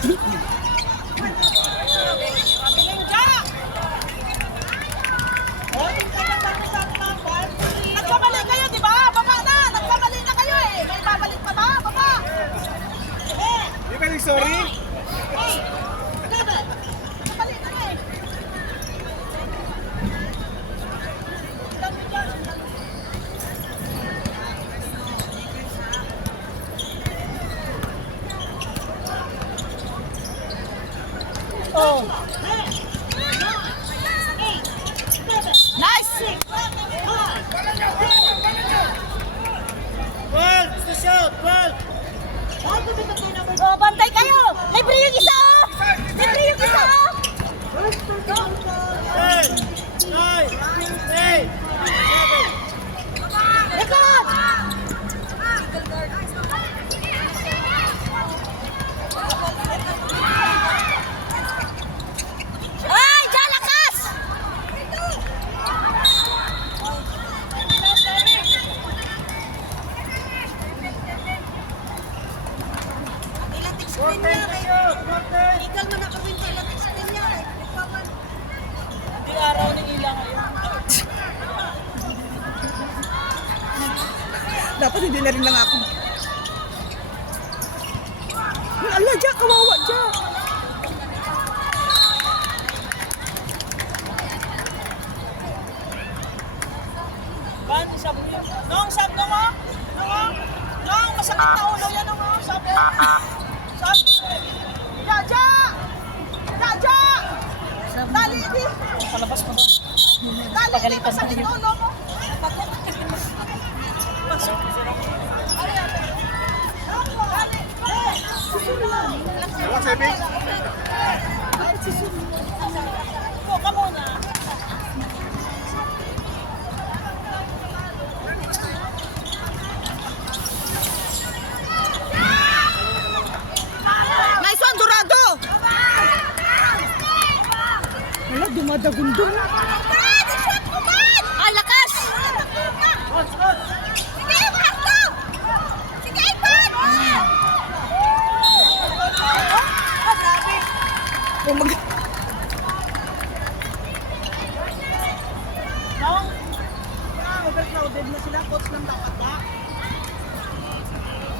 Nagkamali kayo, di ba? Baba na! Nagkamali na kayo eh! May babalik pa ba? Baba! Di ba sorry? Nagkamali na eh! Oh! Nice! Well, it's the shot, well. Oh, bantay kayo! Libre yung isa oh! Libre yung isa oh! 10, 9, 8, 7. Likod! Ay! Diyan lakas! Legal man ako din pala sa niya. Hindi araw ng ilang ngayon. Dapat hindi na rin lang ako. Ala, Jack, kawawa, Jack. Ban, isab mo yun. Nong, sab nong oh! Nong oh! Nong, masakit na ulo yan nong oh! Sab! Sab! Jaja! Jaja! Dali, di! Palabas mo ba? Dali, di! Masakit na ulo mo! Pasok. What's happening? Ikaw ka muna. Nice one, Dorado! Wala, dumadagundong. Ay, lakas! Sige, Marco! Sige, Ivan! Oh, mag... Nong, Overcrowded na sila, coach ng dapat na.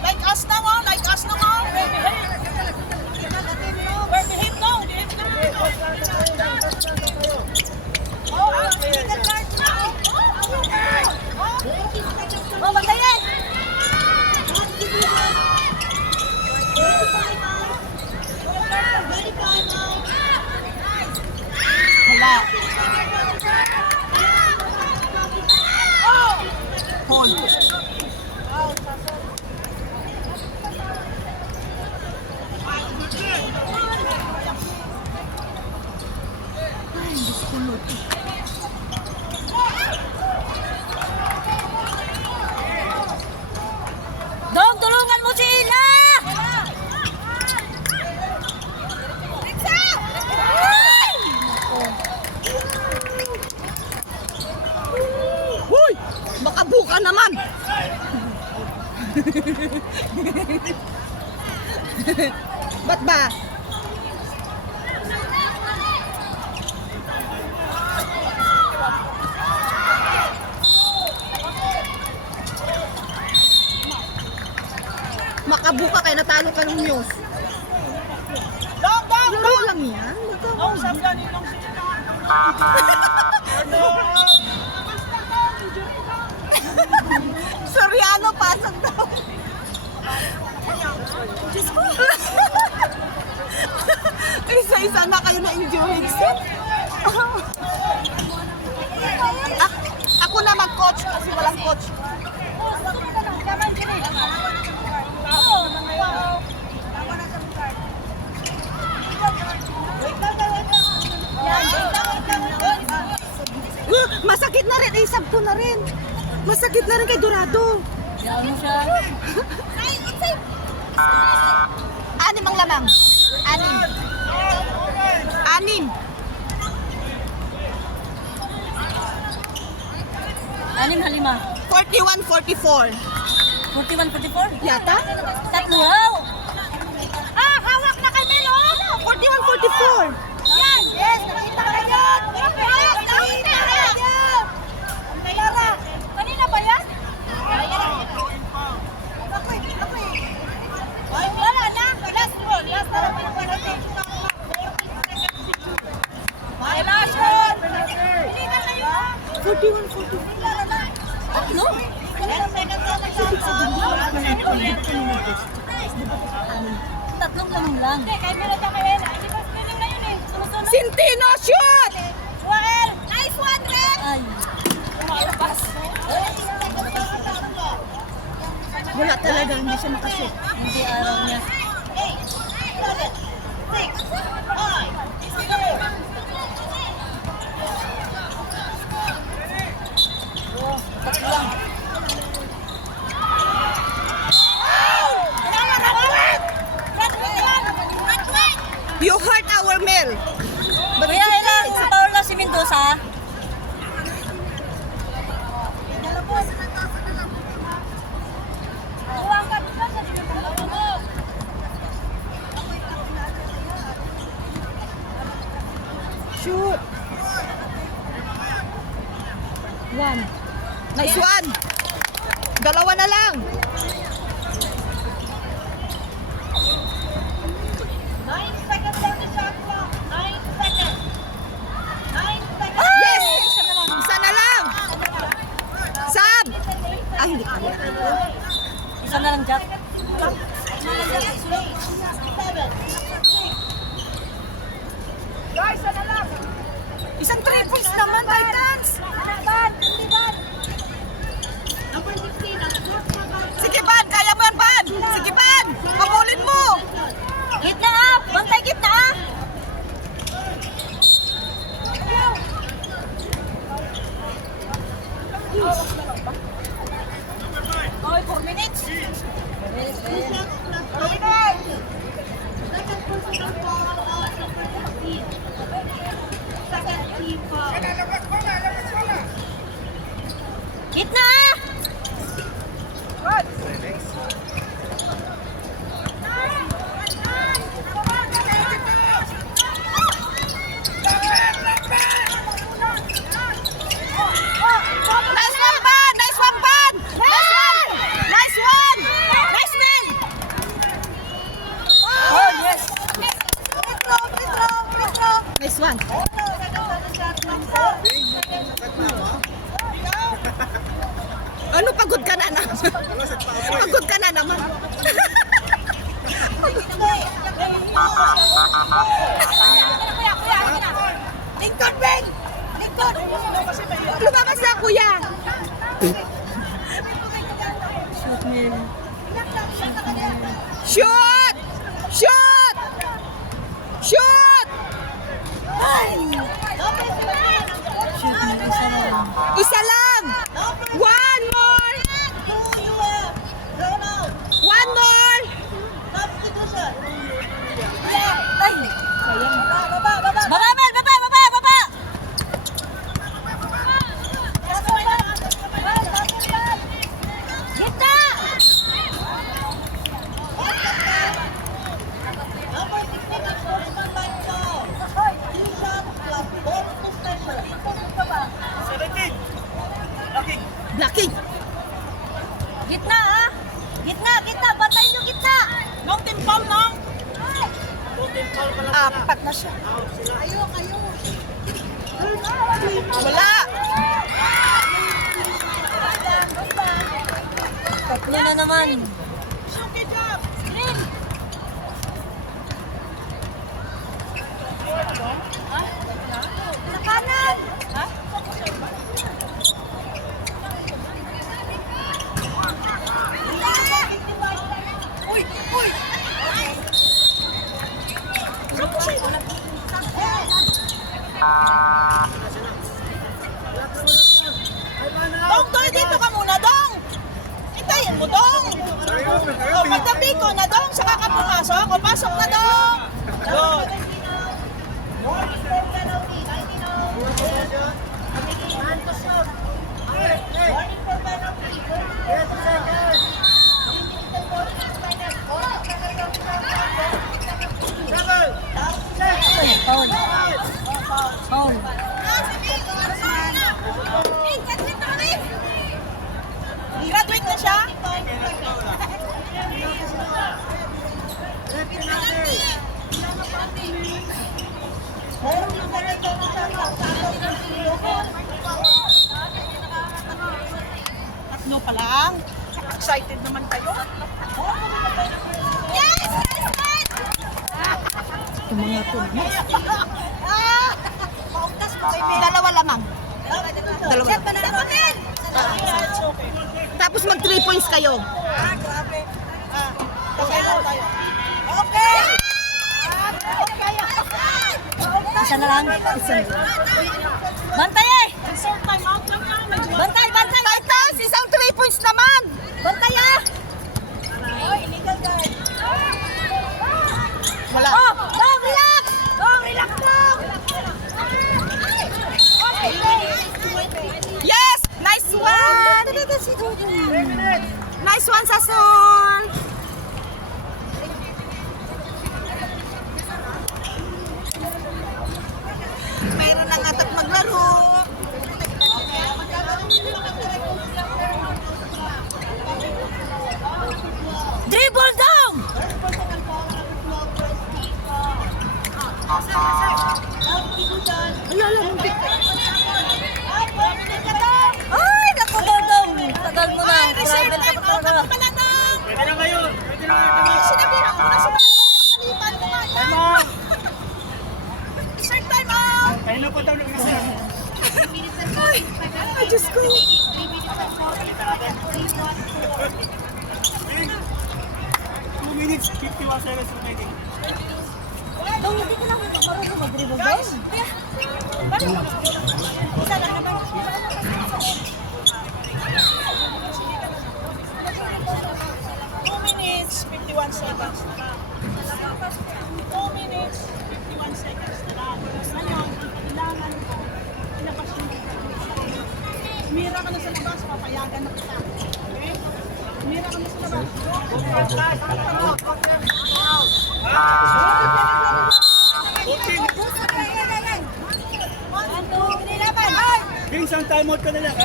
like us na mo, like us na mo. Where behave no? Oh, bantayan! Wala. Hold. Dong, tulungan mo si Ina! Hoy! Makabuka naman! Ba't ba? Makabuka kayo, natalo ka ng news. Dong, dong, Laro dong! lang yan. Dong, sablan nilong si Ina. Soriano, pasok daw. Diyos ko. Isa-isa na kayo na enjoy. Ako na mag-coach kasi walang coach. Masakit na rin. Isab ko na rin. Masakit na rin kay Dorado. Ano siya? Anim ang lamang. Anim. Anim. Anim halima. 41-44. 41, 44? Yata? Tatlo raw. Ah, hawak na kay Melo! Tatlo? Tatlong tanong lang. Centino, shoot! Nice one, Red! Ay, Wala talaga, hindi siya makashoot. hindi araw niya. Tatlo lang. You hurt our male. But Kuya, ilang taon lang si Mendoza? shoot. One. Nice one. Dalawa na lang. Yes! Isa na lang. Sab! Ay, hindi kaya. Isa na lang, Jack. Isang 3 points naman, Titans. Sige, Ban. Kaya mo yan, Ban. Sige, Ban. Pabulin mo. Gitna up! Bantay gitna up! Okay, 4 minutes. Gitna! Nice one, Ban. Nice one, Ban. Nice one. Nice one. Oh, yes! Nice one. Ano, pagod ka na naman? Pagod ka na naman. Lingkod, Ben! Lingkod! Lumabas na, kuya. Shoot me. Shoot! Shoot! Shoot! Shoot me. Isa na lang. Isa lang. One more. One more. Ay! Sayang. Baba, Mel! Baba! Baba! Baba! Gitna! Blocking. Gitna, ha? Gitna! Gitna! Bantay nyo gitna! Nong timpal, nong! Apat na siya. Wala. Tatlo na naman. Sa kanan! Ha? Uy! Uy! Dong, Dong, dito ka muna, Dong! Itayin mo, Dong! O, pagtabi ko na, Dong, saka ka pumasok. O, pasok na, Dong! Good. Ay, foul. Foul. Graduate na siya? Yung mga tumas. Pauntas mo. Dalawa lamang. Dalawa. Set pa na naman. It's okay. Tapos mag 3 points kayo. Grabe. Okay tayo. Okay! Isa na lang. Bantay eh! Insert time out lang yan. Medyo Bantay, bantay! Titans, isang 3 points naman. Bantay ah! illegal guys. Wala. Oh! Dong, relax! Dong, relax lang. Yes! Nice one! Nice one, Sason! Mayroon lang atat maglaro. Dribble dong! Ay, alam mo. Ay, naku dong! Tagal mo na. Reserve Travel time ka out pa ako na. pala Dong. Pwede na kayo. Pwede na kayo. Sinabihan ko na sa mga kapalitan ko nga yan. Reserve time out. Kayo na po daw ng isa. Ay, Diyos ko. 2 minutes, 51 seconds remaining. Dong, hindi ka lang marunong mag-dribble dong. Isa lang naman. 2 minutes, 51 seconds na lang. 2 minutes, 51 seconds na lang. Ngayon, ang kailangan ko, ilabas yung mira ka na sa labas, papayagan na kita. Okay? Mira ka na sa labas. Vince, ang time out ka na lang. Ha?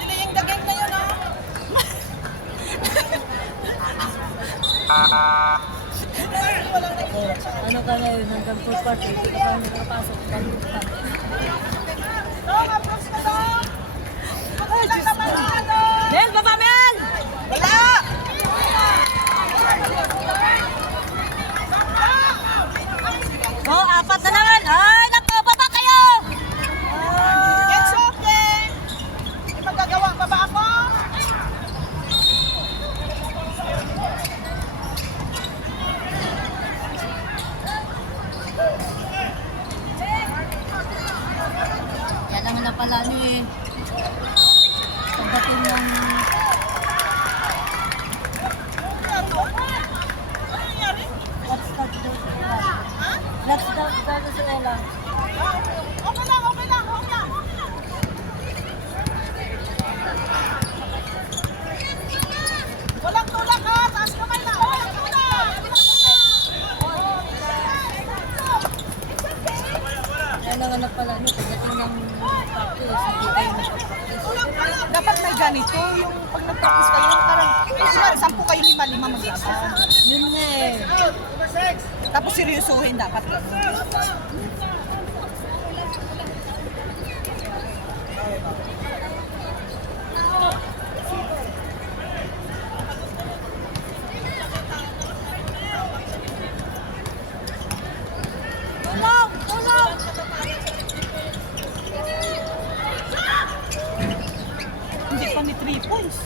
Delaying the game na yun, Ano ka na yun? Hanggang full party. Hindi ka pa nakapasok. Pagod pa. Dong, approach ka, Dong! Ilang naman ka, Dong! Mel, baba Mel! Wala! Oh, apat na naman. Ay, naku, baba kayo! It's okay! May magagawa pa ba ako? Yan naman na pala nyo eh. Pagdating ng... Ano nangyari? Let's start the Ella. Let's start the Ella. Okay lang, okay lang, okay lang. Walang tulak ha, taas kamay na. Walang tulak. Yan naman na pala nyo. Pagdating ng practice, hindi kayo nag-practice. Dapat may ganito. Yung pag nag-practice kayo, parang 10 kayo, 5 mag-isa. Yun nga eh. Tapos seryosohin dapat. Tulong, tulong. Hindi pa ni 3 points.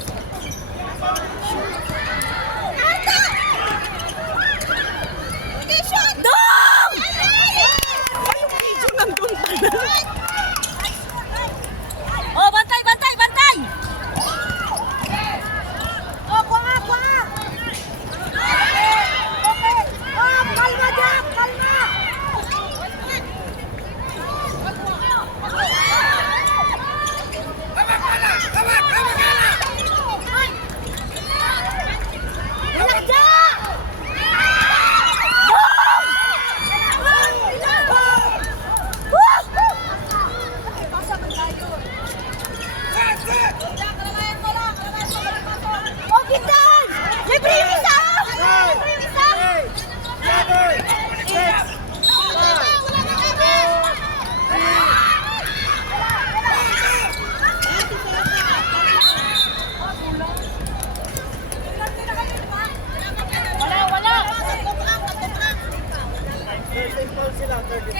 Dong! Yung video nandun pa na. Oh,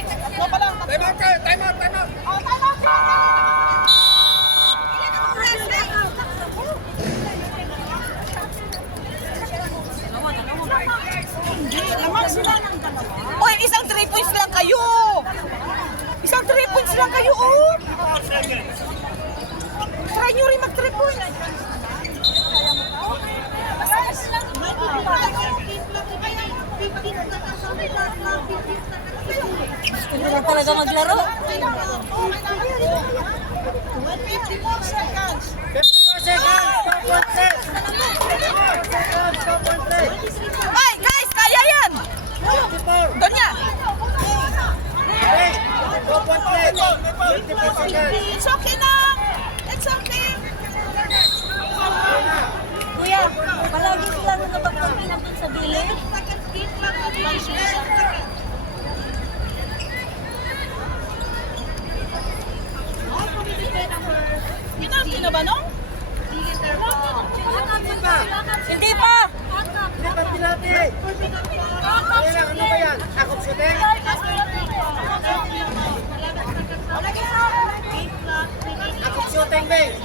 Tatlo pa lang. Time out kayo! Time out! Time out! Oh, time out! Hindi, naman sila ng dalawa. Oy, isang 3 points lang kayo. Isang 3 points lang kayo, oh. Try nyo rin mag 3 points. Gusto nyo lang talaga maglaro? 54 seconds. 54 seconds! Stop one set! 54 seconds! Stop one set! Ay, guys, kaya yan. 54! Doon niya. Hey! Stop one set! 54 seconds! It's okay lang. It's okay. Kuya, palagi sila na napagpapinap dun sa gilid. Penalty na ba, no? Hindi pa! Hindi pa pinati! Kaya lang, ano ba yan? Sakop shooting? Sakop shooting, Bay!